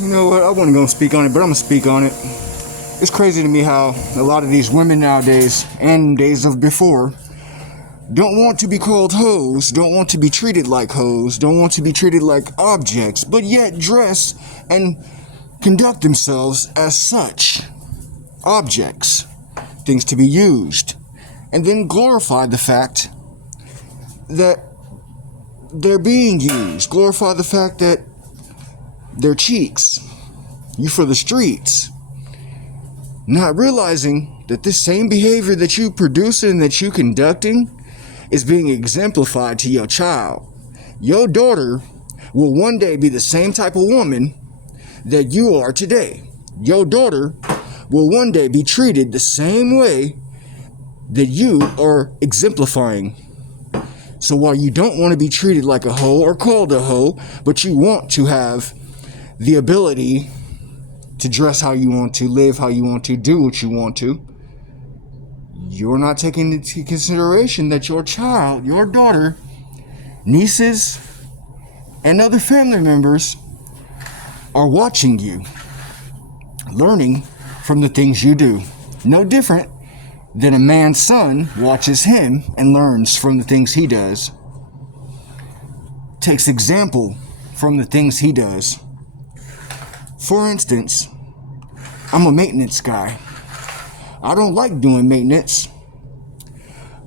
You know what? I wasn't gonna speak on it, but I'm gonna speak on it. It's crazy to me how a lot of these women nowadays, and days of before, don't want to be called hoes, don't want to be treated like hoes, don't want to be treated like objects, but yet dress and conduct themselves as such objects, things to be used, and then glorify the fact that they're being used, glorify the fact that their cheeks, you for the streets, not realizing that this same behavior that you producing and that you conducting is being exemplified to your child. Your daughter will one day be the same type of woman that you are today. Your daughter will one day be treated the same way that you are exemplifying. So while you don't want to be treated like a hoe or called a hoe, but you want to have the ability to dress how you want to, live how you want to, do what you want to, you're not taking into consideration that your child, your daughter, nieces, and other family members are watching you, learning from the things you do. No different than a man's son watches him and learns from the things he does, takes example from the things he does. For instance, I'm a maintenance guy. I don't like doing maintenance,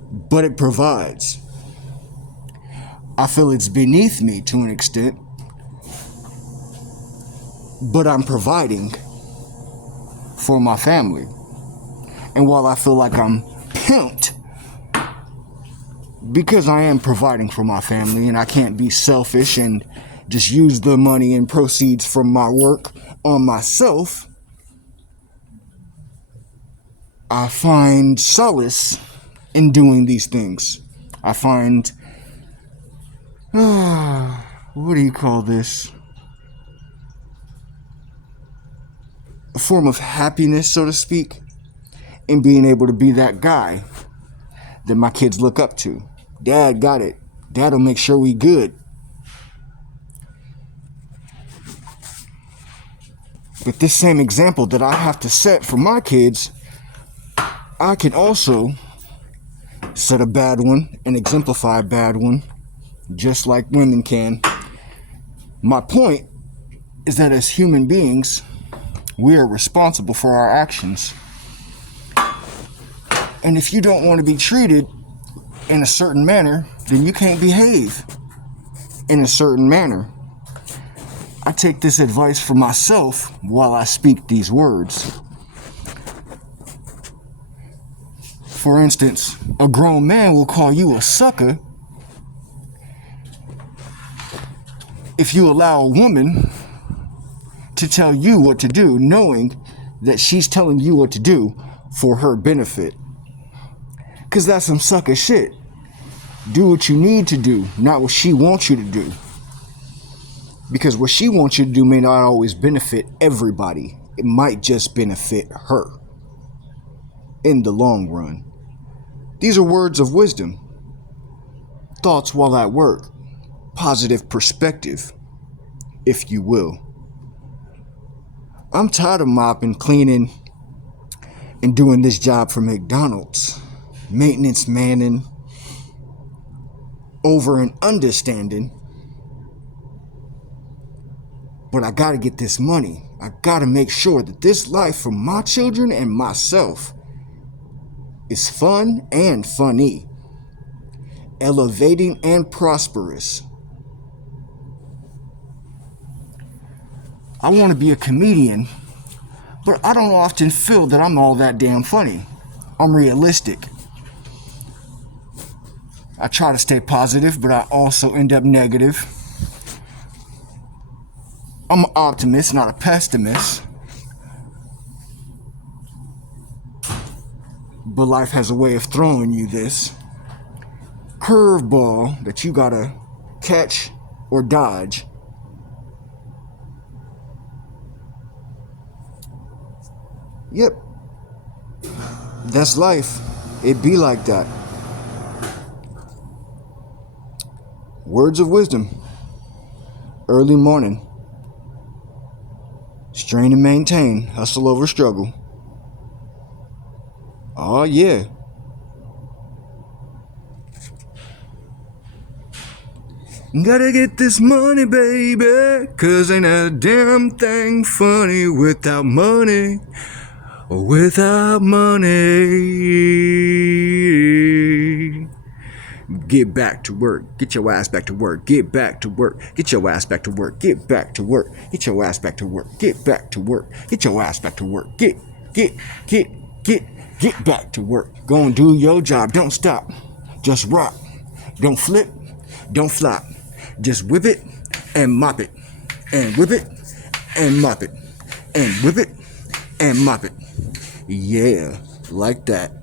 but it provides. I feel it's beneath me to an extent, but I'm providing for my family. And while I feel like I'm pimped because I am providing for my family and I can't be selfish and just use the money and proceeds from my work on myself, I find solace in doing these things. I find, what do you call this? A form of happiness, so to speak, in being able to be that guy that my kids look up to. Dad got it. Dad'll make sure we good. But this same example that I have to set for my kids, I can also set a bad one and exemplify a bad one, just like women can. My point is that as human beings, we are responsible for our actions. And if you don't want to be treated in a certain manner, then you can't behave in a certain manner. I take this advice for myself while I speak these words. For instance, a grown man will call you a sucker if you allow a woman to tell you what to do, knowing that she's telling you what to do for her benefit. Because that's some sucker shit. Do what you need to do, not what she wants you to do. Because what she wants you to do may not always benefit everybody. It might just benefit her in the long run. These are words of wisdom. Thoughts while at work. Positive perspective, if you will. I'm tired of mopping, cleaning, and doing this job for McDonald's. Maintenance manning, over and understanding. But I gotta get this money. I gotta make sure that this life for my children and myself is fun and funny, elevating and prosperous. I want to be a comedian, but I don't often feel that I'm all that damn funny. I'm realistic. I try to stay positive, but I also end up negative. I'm an optimist, not a pessimist. But life has a way of throwing you this curveball that you gotta catch or dodge. Yep. That's life. It be like that. Words of wisdom. Early morning. Strain and maintain. Hustle over struggle. Oh, yeah. Gotta get this money, baby, 'cause ain't a damn thing funny without money. Without money. Get back to work. Get your ass back to work. Get back to work. Get your ass back to work. Get back to work. Get your ass back to work. Get back to work. Get your ass back to work. Get back to work. Go and do your job. Don't stop. Just rock. Don't flip. Don't flop. Just whip it and mop it. And whip it and mop it. And whip it and mop it. Yeah, like that.